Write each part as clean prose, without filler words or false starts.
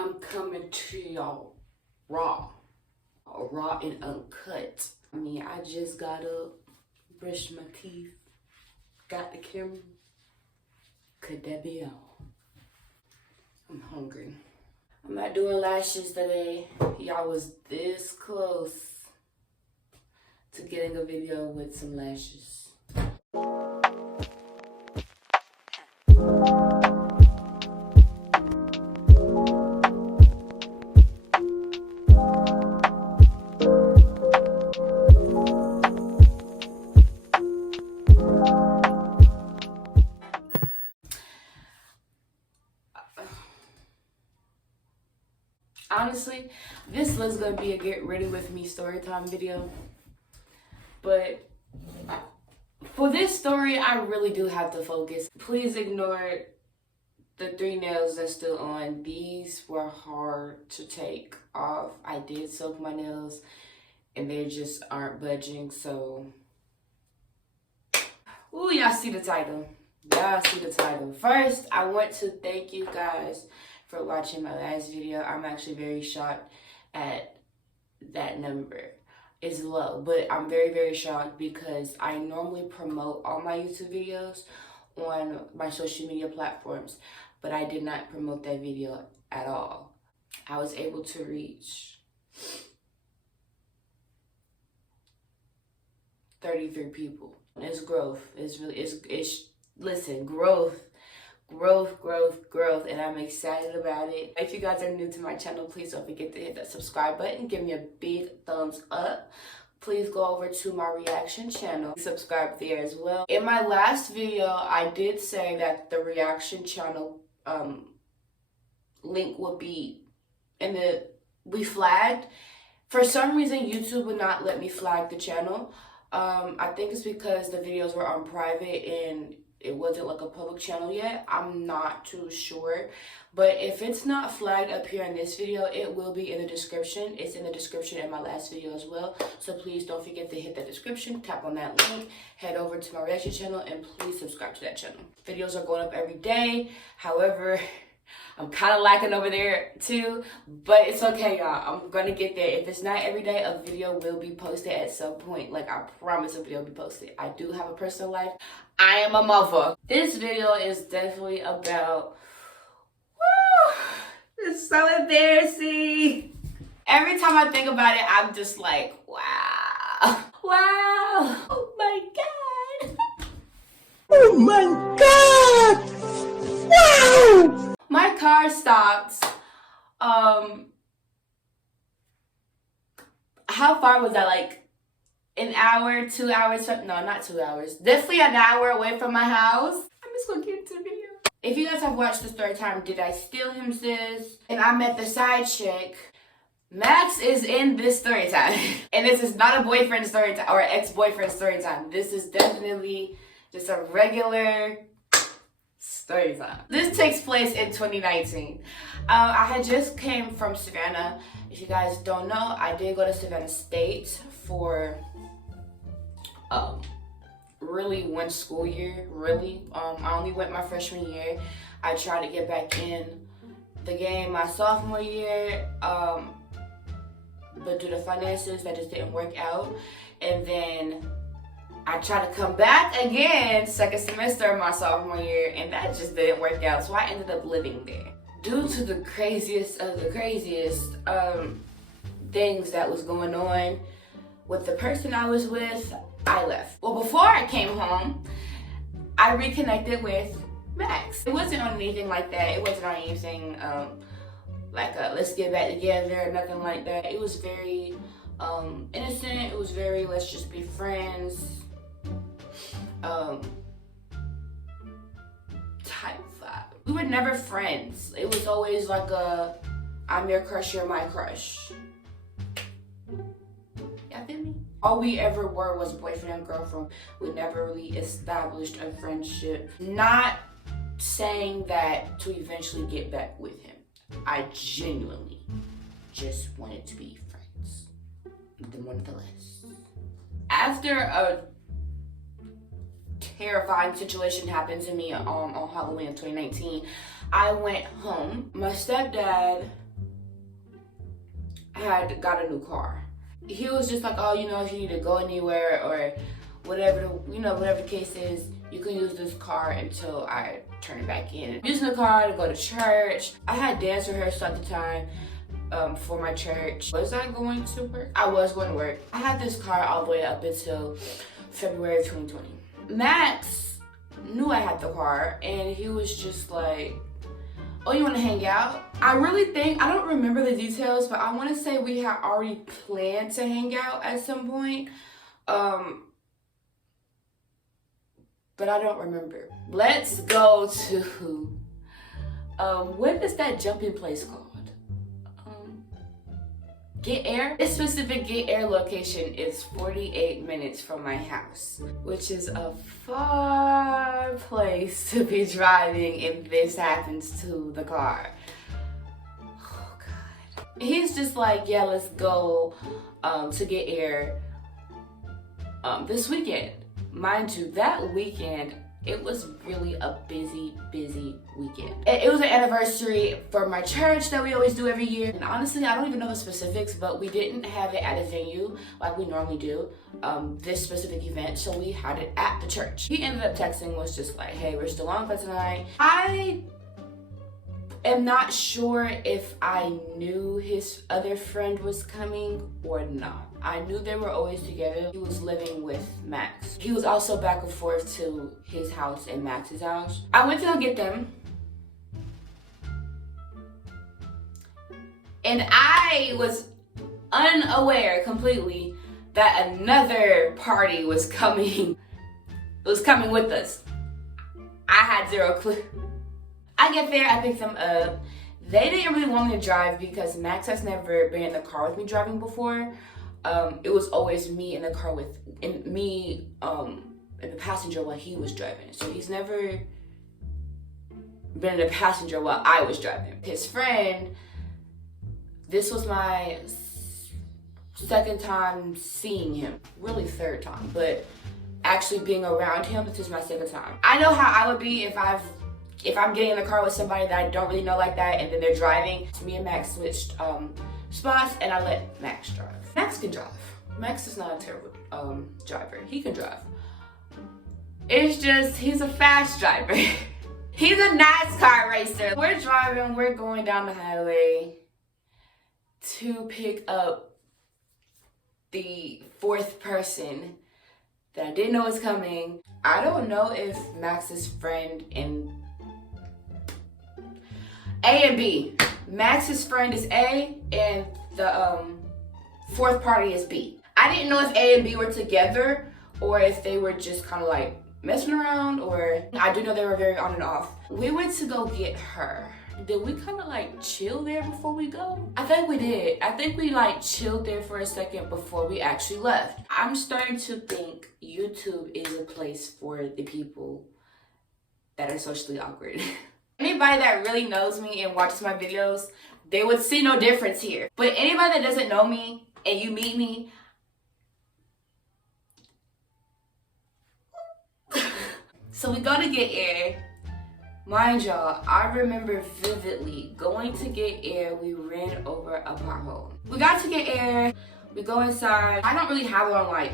I'm coming to y'all raw and uncut. I mean, I just got up, brushed my teeth, got the camera. Could that be all? I'm hungry. I'm not doing lashes today. Y'all was this close to getting a video with some lashes. Honestly, this was gonna be a get ready with me story time video, but for this story, I really do have to focus. Please ignore the 3 nails that's still on. These were hard to take off. I did soak my nails and they just aren't budging, so. Ooh, y'all see the title. Y'all see the title. First, I want to thank you guys for watching my last video. I'm actually very shocked at that number. It's low, but I'm very, very shocked because I normally promote all my YouTube videos on my social media platforms, but I did not promote that video at all. I was able to reach 33 people. It's growth. It's really, listen, growth, and I'm excited about it. If you guys are new to my channel, please don't forget to hit that subscribe button. Give me a big thumbs up. Please go over to my reaction channel. Subscribe there as well. In my last video, I did say that the reaction channel link would be we flagged. For some reason, YouTube would not let me flag the channel. I think it's because the videos were on private and it wasn't like a public channel yet. I'm not too sure. But if it's not flagged up here in this video, it will be in the description. It's in the description in my last video as well. So please don't forget to hit that description, tap on that link, head over to my reaction channel, and please subscribe to that channel. Videos are going up every day. However, I'm kind of lacking over there too, but it's okay, y'all. I'm gonna get there. If it's not every day, a video will be posted at some point. Like, I promise a video will be posted. I do have a personal life. I am a mother. This video is definitely about, it's so embarrassing. Every time I think about it, I'm just like, wow. Wow. Oh my God. Oh my God. Wow. My car stopped. How far was that? Like an hour, 2 hours? No, not 2 hours. Definitely an hour away from my house. I'm just gonna get into the video. If you guys have watched the story time, Did I Steal Him, Sis? And I met the side chick. Max is in this story time. And this is not a boyfriend story time or ex-boyfriend story time. This is definitely just a regular story time. This takes place in 2019. I had just came from Savannah. If you guys don't know, I did go to Savannah State for really one school year, really. I only went my freshman year. I tried to get back in the game my sophomore year, but due to finances, that just didn't work out. And then I tried to come back again second semester of my sophomore year, and that just didn't work out. So I ended up living there. Due to the craziest of the craziest things that was going on with the person I was with, I left. Well, before I came home, I reconnected with Max. It wasn't on anything like that. It wasn't on anything like a let's get back together, nothing like that. It was very innocent. It was very let's just be friends type vibe. We were never friends. It was always like a I'm your crush, you're my crush. Y'all feel me? All we ever were was boyfriend and girlfriend. We never really established a friendship. Not saying that to eventually get back with him. I genuinely just wanted to be friends. Nonetheless. After a terrifying situation happened to me on Halloween of 2019, I went home. My stepdad had got a new car. He was just like, oh, you know, if you need to go anywhere or whatever, whatever the case is, you can use this car until I turn it back in. Using the car to go to church. I had dance rehearsal at the time for my church. Was I going to work? I was going to work. I had this car all the way up until February 2020. Max knew I had the car and he was just like, oh, you want to hang out? I really think, I don't remember the details, but I want to say we had already planned to hang out at some point. But I don't remember. Let's go to, what is that jumping place called? Get Air. This specific Get Air location is 48 minutes from my house, which is a far place to be driving if this happens to the car. Oh God. He's just like, yeah, let's go to Get Air this weekend. Mind you, that weekend, it was really a busy weekend. It was an anniversary for my church that we always do every year. And honestly, I don't even know the specifics, but we didn't have it at a venue like we normally do, this specific event. So we had it at the church. He ended up texting, was just like, hey, we're still on for tonight. I am not sure if I knew his other friend was coming or not. I knew they were always together. He was living with Max. He was also back and forth to his house and Max's house. I went to go get them. And I was unaware completely that another party was coming. It was coming with us. I had zero clue. I get there, I pick them up. They didn't really want me to drive because Max has never been in the car with me driving before. It was always me in the car in the passenger while he was driving. So he's never been in the passenger while I was driving. His friend, this was my second time seeing him, really third time, but actually being around him, this is my second time. I know how I would be if I'm getting in the car with somebody that I don't really know like that and then they're driving. So me and Max switched spots and I let Max drive. Max can drive. Max is not a terrible driver. He can drive. It's just, he's a fast driver. He's a NASCAR racer. We're driving, we're going down the highway to pick up the fourth person that I didn't know was coming. I don't know if Max's friend and A and B. Max's friend is A and the fourth party is B. I didn't know if A and B were together or if they were just kind of like messing around, or I do know they were very on and off. We went to go get her. Did we kind of like chill there before we go? I think we did. I think we like chilled there for a second before we actually left. I'm starting to think YouTube is a place for the people that are socially awkward. Anybody that really knows me and watches my videos, they would see no difference here. But anybody that doesn't know me and you meet me, so we go to Get Air. Mind y'all, I remember vividly going to Get Air, we ran over a pothole. We got to Get Air, we go inside. I don't really have on like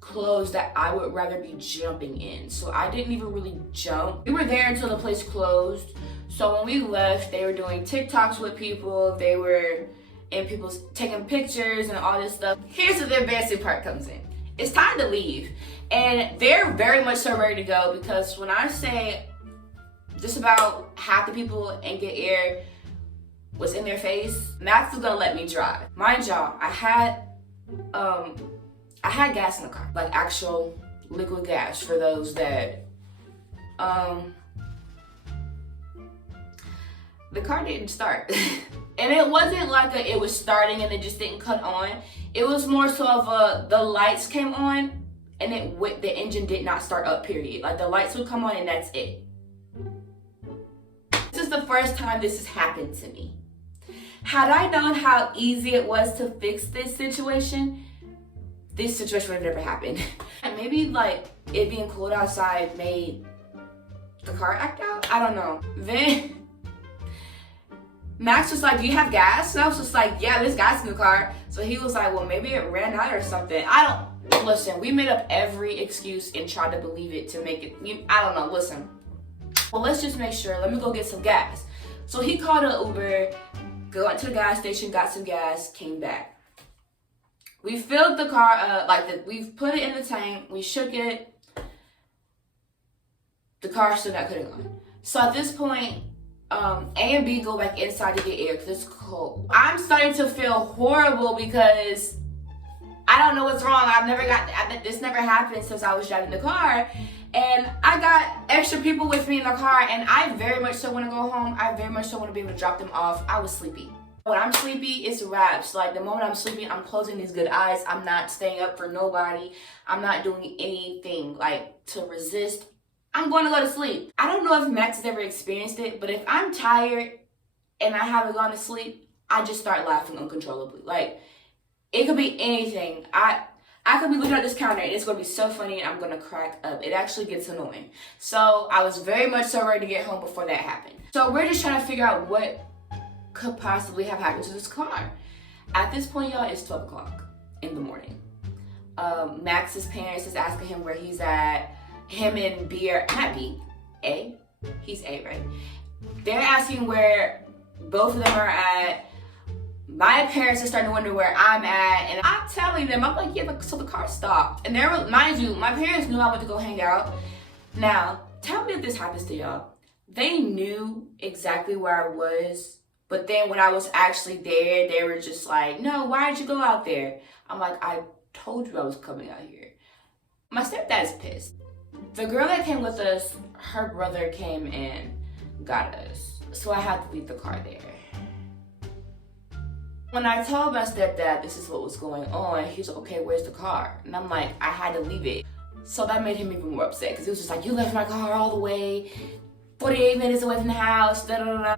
clothes that I would rather be jumping in, so I didn't even really jump. We were there until the place closed. So when we left, they were doing TikToks with people, they were in people taking pictures and all this stuff. Here's where the embarrassing part comes in. It's time to leave, and they're very much so ready to go, because when I say just about half the people in Get Air was in their face, Max was gonna let me drive. Mind y'all, I had gas in the car, like actual liquid gas for those that, the car didn't start. And it wasn't like it was starting and it just didn't cut on. It was more so of the lights came on and the engine did not start up, period. Like the lights would come on and that's it. This is the first time this has happened to me. Had I known how easy it was to fix this situation would have never happened. And maybe like it being cold outside made the car act out. I don't know. Then Max was like, do you have gas? And I was just like, yeah, there's gas in the car. So he was like, well, maybe it ran out or something. Listen, we made up every excuse and tried to believe it to make it, I don't know, listen. Well, let's just make sure, let me go get some gas. So he called an Uber, went to the gas station, got some gas, came back. We filled the car up, we put it in the tank, we shook it. The car still not cutting on. So at this point, A and B go back inside to get air because it's cold. I'm starting to feel horrible because I don't know what's wrong. This never happened since I was driving the car. And I got extra people with me in the car, and I very much so want to go home. I very much so want to be able to drop them off. I was sleepy. When I'm sleepy, it's wraps. Like, the moment I'm sleeping, I'm closing these good eyes. I'm not staying up for nobody. I'm not doing anything, like, to resist. I'm going to go to sleep. I don't know if Max has ever experienced it, but if I'm tired and I haven't gone to sleep, I just start laughing uncontrollably. Like, it could be anything. I could be looking at this counter and it's going to be so funny and I'm going to crack up. It actually gets annoying. So I was very much so ready to get home before that happened. So we're just trying to figure out what could possibly have happened to this car. At this point, y'all, it's 12 o'clock in the morning. Max's parents is asking him where he's at. Him and B are, not B, A? He's A, right? They're asking where both of them are at. My parents are starting to wonder where I'm at, and I'm telling them, I'm like, yeah, so the car stopped. And there, mind you, my parents knew I went to go hang out. Now, tell me if this happens to y'all. They knew exactly where I was, but then when I was actually there, they were just like, no, why did you go out there? I'm like, I told you I was coming out here. My stepdad is pissed. The girl that came with us, her brother came and got us. So I had to leave the car there. When I told my stepdad this is what was going on, he's like, okay, where's the car? And I'm like, I had to leave it. So that made him even more upset because he was just like, you left my car all the way 48 minutes away from the house, da da da.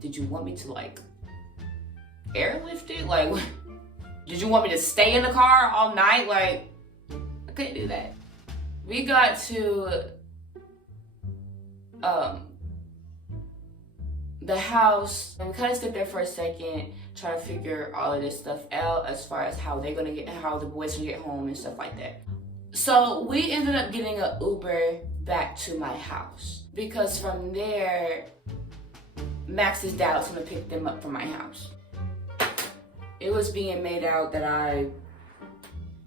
Did you want me to, like, airlift it? Like, did you want me to stay in the car all night? Like, I couldn't do that. We got to the house and we kind of stood there for a second trying to figure all of this stuff out as far as how the boys can get home and stuff like that. So we ended up getting an Uber back to my house because from there Max's dad was going to pick them up from my house. It was being made out that I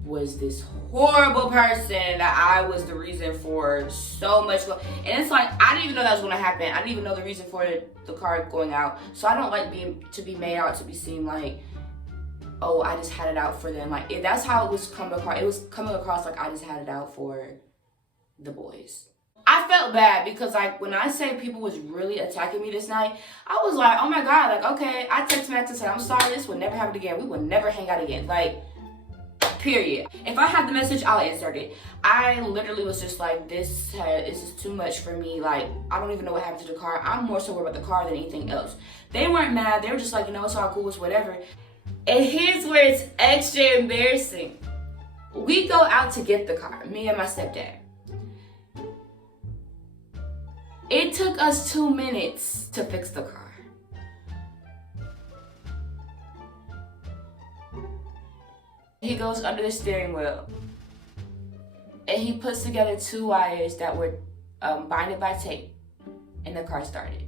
was this horrible person, that I was the reason for so much. And it's like, I didn't even know that was going to happen. I didn't even know the reason for the car going out. So I don't like to be made out to be seen like, oh, I just had it out for them. Like, that's how it was coming across. It was coming across like I just had it out for the boys. I felt bad because, like, when I say people was really attacking me this night, I was like, oh my God, like, okay. I texted Max and said, I'm sorry, this will never happen again. We will never hang out again. Like, period. If I have the message, I'll insert it. I literally was just like, this is too much for me. Like, I don't even know what happened to the car. I'm more so worried about the car than anything else. They weren't mad. They were just like, you know, it's all cool, it's whatever. And here's where it's extra embarrassing. We go out to get the car, me and my stepdad. It took us 2 minutes to fix the car. He goes under the steering wheel and he puts together 2 wires that were binded by tape and the car started.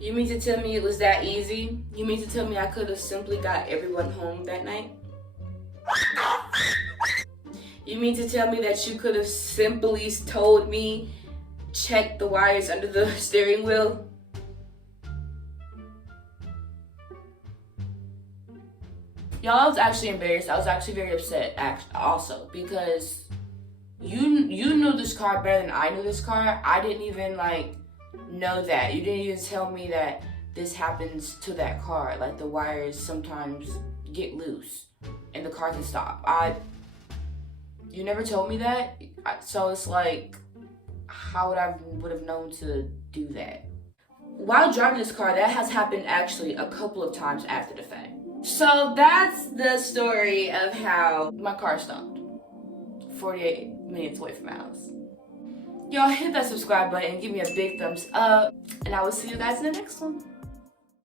You mean to tell me it was that easy? You mean to tell me I could have simply got everyone home that night? You mean to tell me that you could have simply told me, check the wires under the steering wheel? Y'all, I was actually embarrassed. I was actually very upset also because you knew this car better than I knew this car. I didn't even like know that. You didn't even tell me that this happens to that car. Like, the wires sometimes get loose and the car can stop. You never told me that. So it's like, how would have known to do that? While driving this car, that has happened actually a couple of times after the fact. So that's the story of how my car stopped 48 minutes away from my house. Y'all hit that subscribe button, give me a big thumbs up, and I will see you guys in the next one.